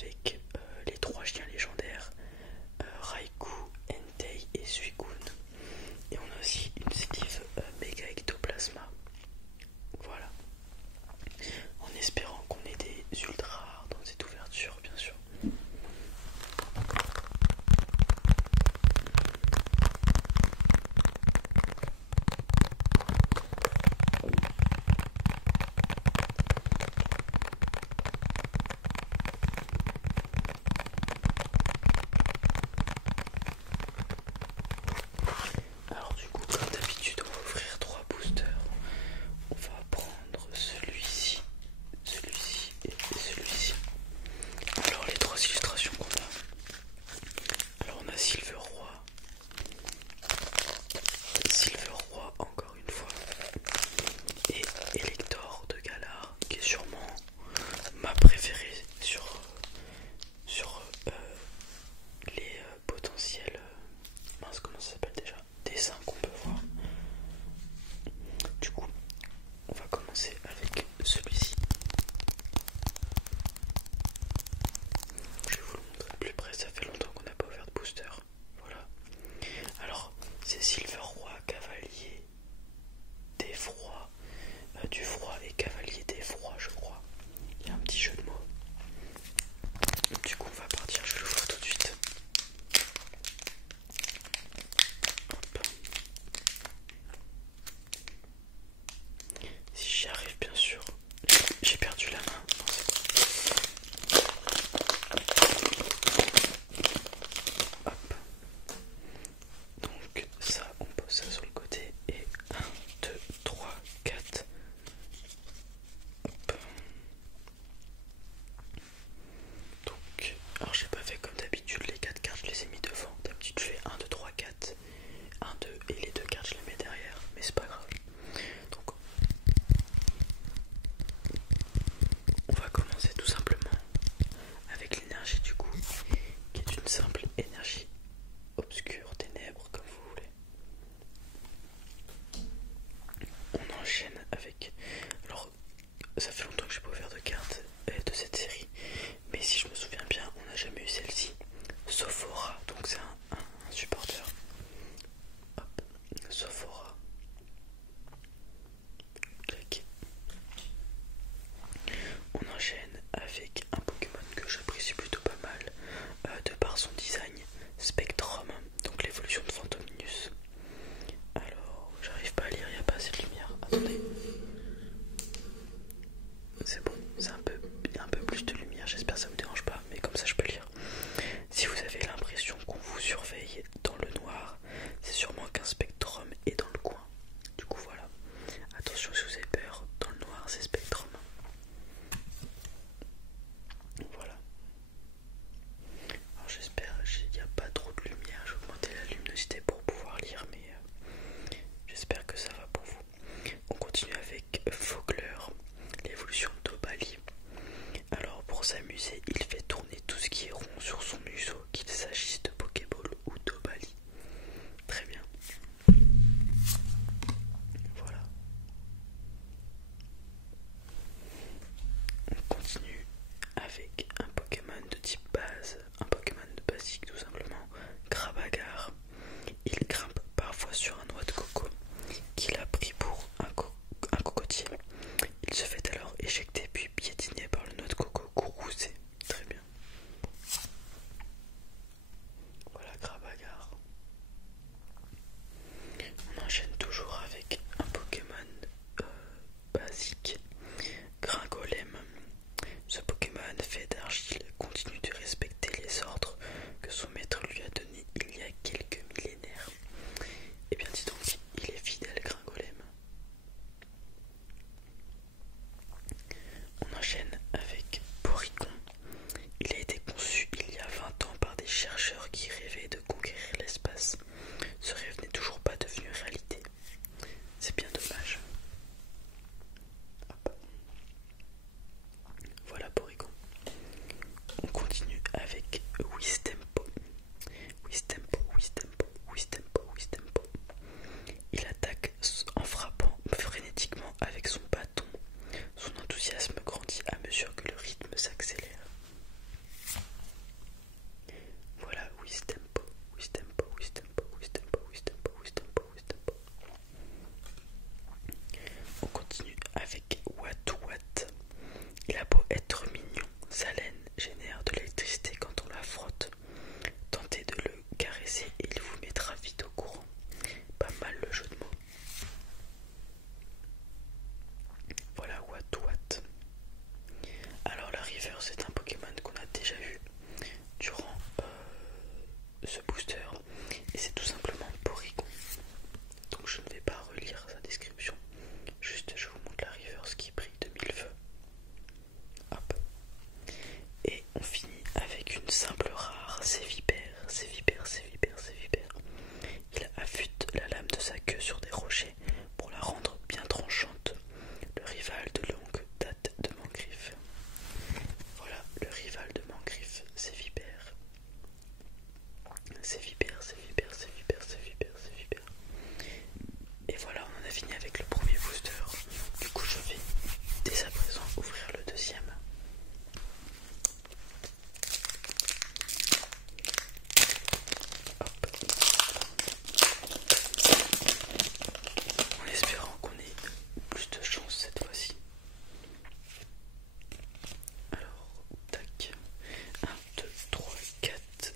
avec les trois chiens légendaires, Raikou, Entei et Suicune. Et on a aussi une Sleeve Mega Ectoplasma. Voilà. En espérant qu'on ait des ultra rares dans cette ouverture, bien sûr. Alors du coup, comme d'habitude, on va ouvrir 3 boosters. On va prendre celui-ci, celui-ci et celui-ci. Alors les 3 illustrations qu'on a. Alors on a Silver Roi encore une fois, et Elector de Galar, qui est sûrement ma préférée sur les potentiels mince, comment ça s'appelle déjà, dessins qu'on peut voir. Du coup on va commencer avec celui-ci. Je vais vous le montrer de plus près, ça fait longtemps qu'on n'a pas ouvert de booster. Voilà. Alors c'est Silver Roi, Cavalier des Froids, du Froid et Cavalier des Froids, je crois. Il y a un petit jeu de mots. Du coup on va partir, je vais l'ouvrir tout de suite. Hop. Si j'y arrive, bien sûr. J'ai perdu la main. Non, c'est bon. Hop. Donc ça, on pose ça sur le côté. Et 1, 2, 3, 4. Hop. Donc, alors j'ai pas fait comme d'habitude les 4 cartes, je les ai mis devant. D'habitude je fais 1, 2, 3, 4. 1, 2 et les 2 cartes je les mets derrière. Mais c'est pas grave. Donc on va commencer tout simplement avec l'énergie du coup, qui est une simple énergie obscure, ténèbres, comme vous voulez. On enchaîne avec... Alors, ça fait longtemps que j'ai pas ouvert de cartes de cette série, mais si je me souviens bien, on n'a jamais eu celle-ci. Sophora, donc c'est un supporter. Hop, Sophora. Clic. On enchaîne avec un Pokémon que j'apprécie plutôt pas mal, de par son design, Spectrum, donc l'évolution de Fantominus. Alors, j'arrive pas à lire, il n'y a pas assez de lumière. Attendez. C'est bon, c'est il y a un peu plus de lumière, j'espère que ça vous dérange pas, mais comme ça je peux lire. Si vous avez l'impression qu'on vous surveille dans le noir, c'est sûrement qu'un Spectrum est dans le coin. Du coup voilà, attention si vous avez peur, dans le noir c'est Spectrum. Voilà. Alors j'espère, il n'y a pas trop de lumière, je vais augmenter la luminosité pour pouvoir lire, mais j'espère que ça va pour vous. On continue avec Fogler, l'évolution d'Obali. Alors pour s'amuser, il fait tourner tout ce qui est rond sur son museau, qu'il s'agisse de Pokéball ou d'Obali. Très bien. Voilà. On continue avec un Pokémon de type base, un Pokémon de basique tout simplement, Grabagar. Il grimpe parfois sur un noix de coco qu'il a pris pour un cocotier. Il se fait alors éjecter puis piétiner par le noix de coco courroucé. Très bien. Voilà Grabagar. On enchaîne toujours avec un Pokémon basique, Gringolem. Ce Pokémon fait d'argile continue de respecter les ordres que son maître lui a donnés il y a quelques millénaires. Et bien dis donc, il est fidèle Gringolem. On enchaîne avec Porygon. Il a été conçu il y a 20 ans par des chercheurs qui rêvaient de conquérir l'espace. Ce rêve n'est toujours pas devenu réalité. C'est bien dommage. Hop. Voilà Porygon. On continue avec Wistempo. Wistempo. Il attaque en frappant frénétiquement avec son bâton. Son enthousiasme grandit à mesure que le rythme s'accélère. simple rare, c'est vipère, c'est vipère, c'est vipère, c'est vipère. Il affûte la lame de sa queue sur des rochers pour la rendre bien tranchante. Le rival de longue date de Mangriffe. Voilà, le rival de Mangriffe, c'est vipère. C'est vipère, c'est vipère, c'est vipère, c'est vipère, c'est vipère. Et voilà, on en a fini avec le premier booster. Du coup, je vais dès à présent ouvrir le deuxième. Hop. En espérant qu'on ait plus de chance cette fois-ci. Alors, tac. 1, 2, 3, 4.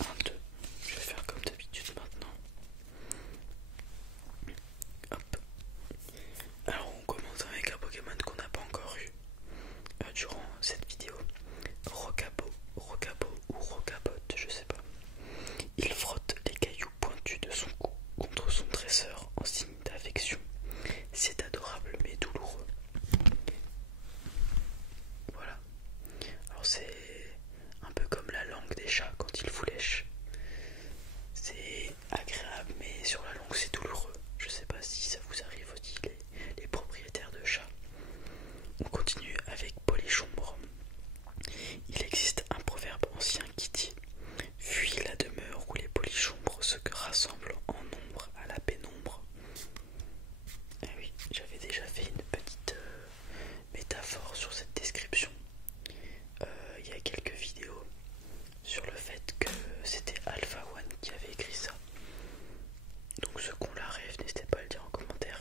1, 2. Je vais faire comme d'habitude maintenant. Hop. Alors on commence avec un Pokémon qu'on n'a pas encore eu durant cette vidéo. Rocabo ou Rocabotte, je sais pas. Il frotte les cailloux pointus de son cou contre son dresseur en signe d'affection. C'est adorable mais douloureux. Voilà. Alors c'est un peu comme la langue des chats quand ils vous lèchent. C'est agréable mais sur la langue c'est douloureux. Je sais pas si ça vous arrive aussi les propriétaires de chats. On continue avec Polichombre. Il existe un proverbe ancien qui dit « Fuis la demeure où les polichombres se rassemblent en nombre à la pénombre ». Ah oui, j'avais déjà fait une petite métaphore sur cette description. Il y a quelques vidéos sur le fait que c'était Alpha One qui avait écrit ça. Donc ceux qui ont la rêve, n'hésitez pas à le dire en commentaire.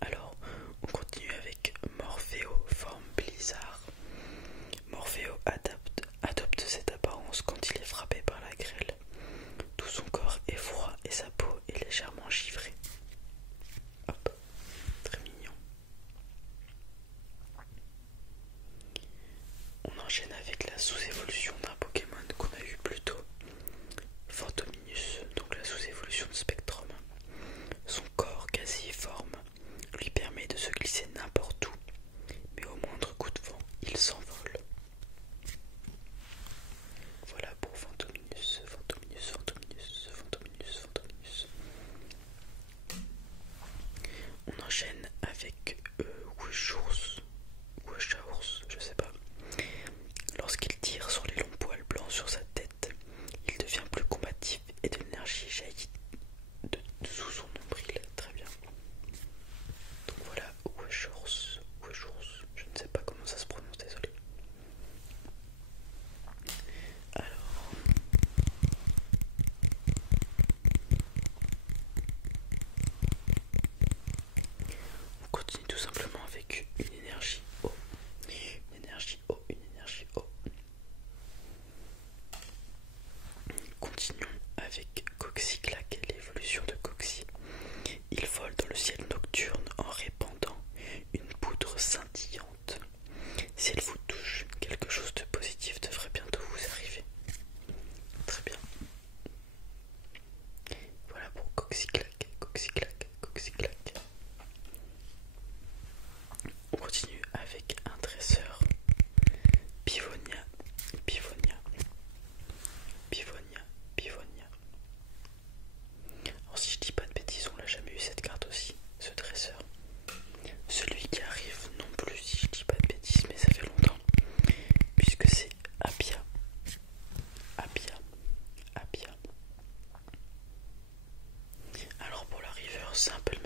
Alors, on continue avec Morpheo, forme blizzard. Morpheo adopte cette apparence quand il est frappé par la grêle. Tout son corps est froid et sa peau est légèrement givrée. Hop, très mignon. On enchaîne avec la sous-évolution d'un Pokémon qu'on a eu plus tôt. Fantominus, donc la sous-évolution de Spectrum. Son corps quasi-forme lui permet de se glisser n'importe où, mais au moindre coup de vent, il s'envole. Voilà pour Fantominus. On enchaîne avec Wushours, je sais pas. Lorsqu'il tire sur les longs poils blancs sur sa tête, il devient plus combatif et de l'énergie jaillit sous son nombril. Très bien. Donc voilà, Wushours, je ne sais pas comment ça se prononce, désolé. Alors, on continue tout simplement avec une énergie eau. Une énergie eau. Continuons avec Coxyclac, l'évolution de Coxy. Il vole dans le ciel nocturne en répandant une poudre scintillante. Si elle vous touche, quelque chose de positif devrait bientôt vous arriver. Très bien. Voilà pour Coxyclac. On continue avec un dresseur. Pivonia. Alors si je dis pas de bêtises, on l'a jamais eu cette carte aussi, ce dresseur. Celui qui arrive non plus, si je dis pas de bêtises, mais ça fait longtemps, puisque c'est Appia. Alors pour la River, c'est un peu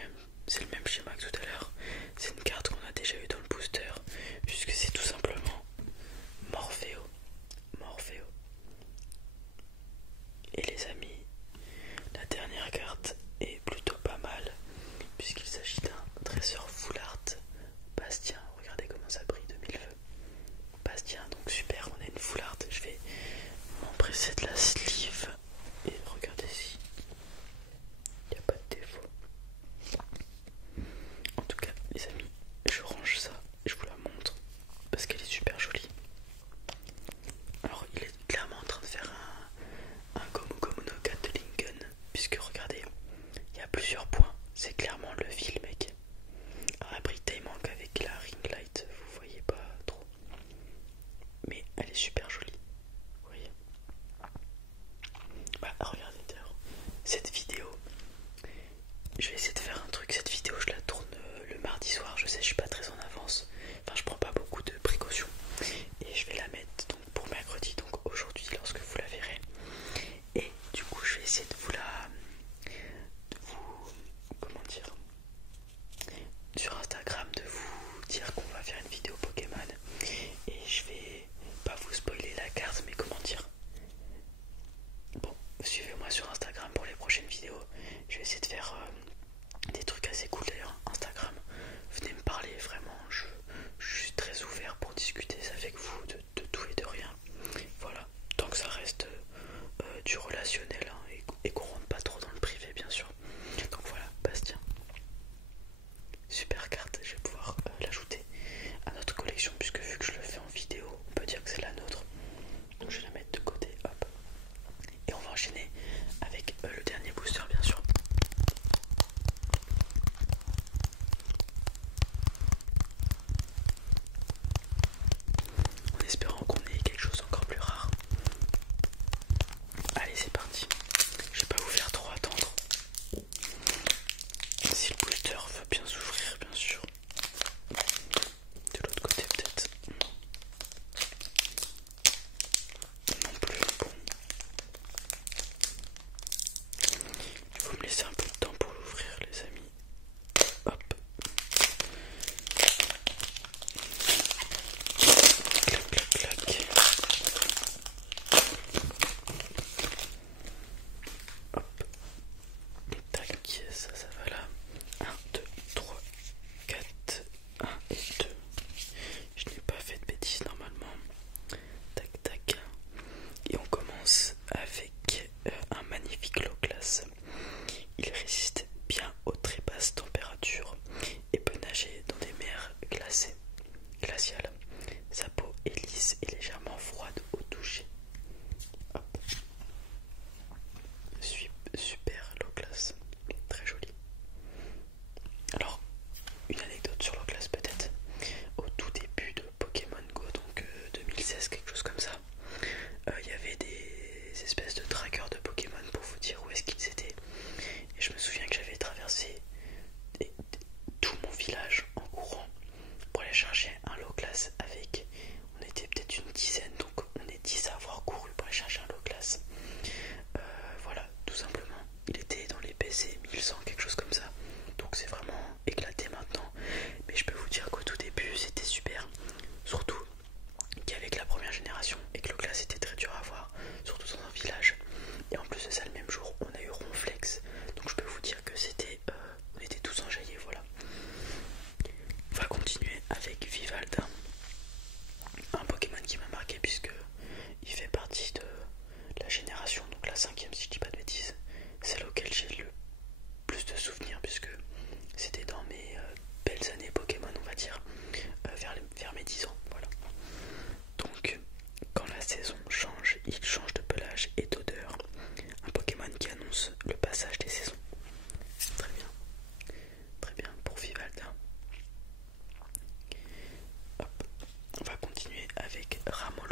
c'est le même schéma que tout à l'heure. C'est une carte qu'on a déjà eu dans le booster, puisque c'est tout simplement Morpheo. Et les amis, la dernière carte est plutôt pas mal, puisqu'il s'agit d'un dresseur full art Bastien. Regardez comment ça brille de mille feux. Bastien, donc super, on a une full art. Je vais m'empresser de la sleeve et regardez ici, il n'y a pas de défaut. En tout cas les amis, je range ça et je vous la montre parce qu'elle est super jolie. Alors il est clairement en train de faire un Gomu Gomu no Gatling, puisque regardez, il y a plusieurs points, c'est clairement le fil mec. Alors la brique il manque avec la ring light, vous voyez pas trop, mais elle est super jolie.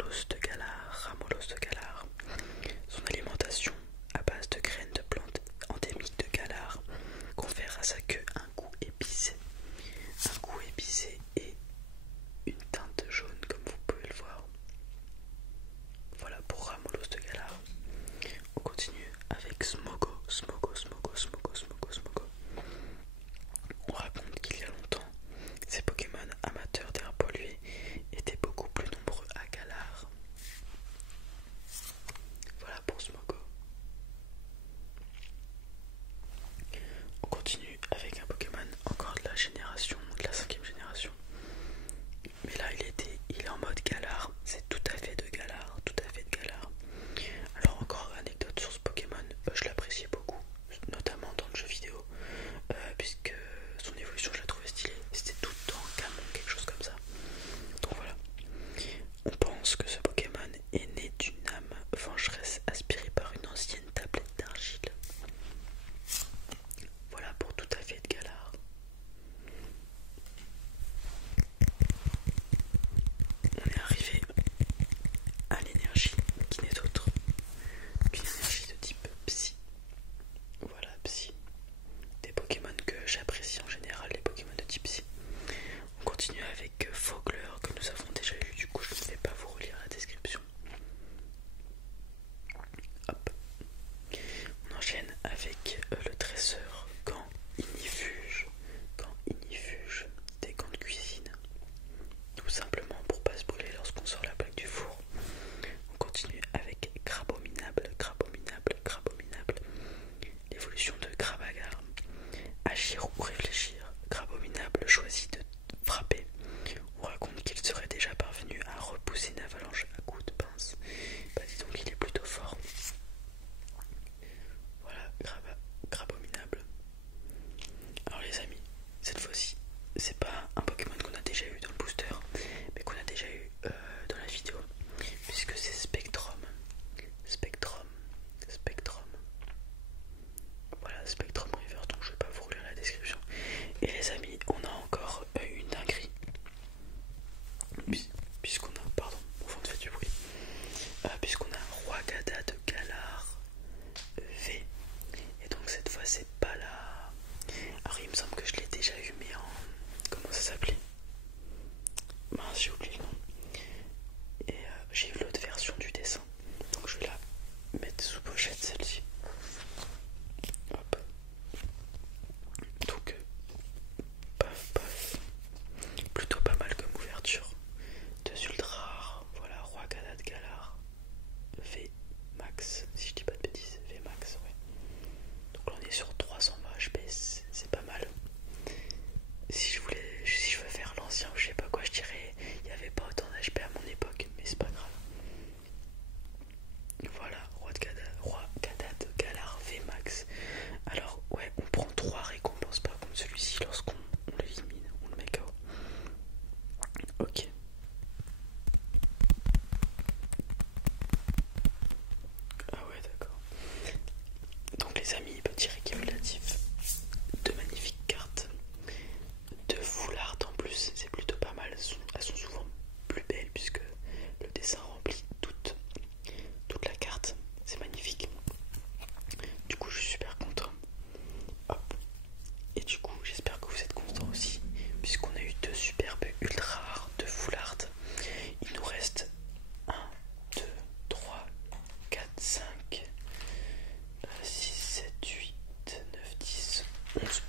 Ramolos de Galar. Ramolos de Galar. Son alimentation à base de graines de plantes endémiques de Galar confère à sa queue un goût épicé. Un goût épicé et une teinte jaune comme vous pouvez le voir. Voilà pour Ramolos de Galar. On continue avec Smogo. On raconte qu'il y a longtemps, ces Pokémon amateurs d'air pollué étaient beaucoup plus nombreux à Galar. Voilà pour Smogo. On continue avec un Pokémon encore de la génération, de la 5e génération. Mais là il est en mode Galar, c'est tout à fait de Galar, tout à fait de Galar. Alors encore une anecdote sur ce Pokémon, je l'appréciais beaucoup, notamment dans le jeu vidéo, puisque son évolution je la trouvais stylée, c'était tout le temps Camon, quelque chose comme ça. Donc voilà, on pense que ce Pokémon est né d'une âme vengeresse aspirée par une ancienne tablette d'argile. Voilà pour tout à fait de Galar. On est arrivé à l'énergie qui n'est autre qu'une énergie de type Psy. Voilà, Psy. Des Pokémon que j'apprécie en général, les Pokémon de type Psy. On continue avec Fogler que nous avons déjà eu, du coup je ne vais pas vous relire la description. Hop. On enchaîne avec le tresseur quand inifuge des gants de cuisine. Tout simplement pour pas se brûler lorsqu'on sort la plaque du four. On continue avec Crabominable. L'évolution de Crabagar. Agir ou réfléchir. Crabominable choisit de frapper. On raconte qu'il serait déjà parvenu à repousser une avalanche à coups de pince. Bah dis donc il est plutôt fort. Voilà, Crabominable. Alors les amis, cette fois-ci, c'est pas un Pokémon qu'on a déjà eu dans le booster, mais qu'on a déjà eu dans la vidéo, puisque c'est Spectrum. Voilà, Spectrum River, donc je vais pas vous relire la description. Et les amis, on a encore une dinguerie. Puisqu'on a, pardon, mon fond fait du bruit. Puisqu'on a un Roi Gada de Galar V. Et donc cette fois c'est pas la... Alors il me semble que je l'ai déjà eu, mais en... Comment ça s'appelait? Mince, j'ai oublié le nom. Et j'ai eu l'autre version du dessin. Donc je vais la mettre sous pochette celle-ci. Hop. Donc paf. Plutôt pas mal comme ouverture. 2 ultra rares. Voilà, Roi Gada de Galar V Max, si je dis pas de bêtises, V Max, ouais. Donc là on est sur 320 HP, c'est pas mal. Si je veux faire l'ancien, je sais pas quoi, je dirais, il n'y avait pas autant d'HP à mon époque, mais c'est pas grave. Voilà, Roi Gada de Galar V Max. Alors ouais, on prend 3 récompenses par contre celui-ci lorsqu'on l'élimine, on le met KO. Ok. Ah ouais, d'accord. Donc les amis, petit récapitulatif. 2 magnifiques cartes. 2 full art en plus, c'est plutôt pas mal. Elles sont souvent plus belles puisque le dessin remplit toute la carte. C'est magnifique. Du coup, je suis super content. Hop. Et du coup, j'espère que vous êtes contents aussi, puisqu'on a eu 2 superbes ultra rares, 2 full art. Il nous reste 1, 2, 3, 4, 5, 6, 7, 8, 9, 10, 11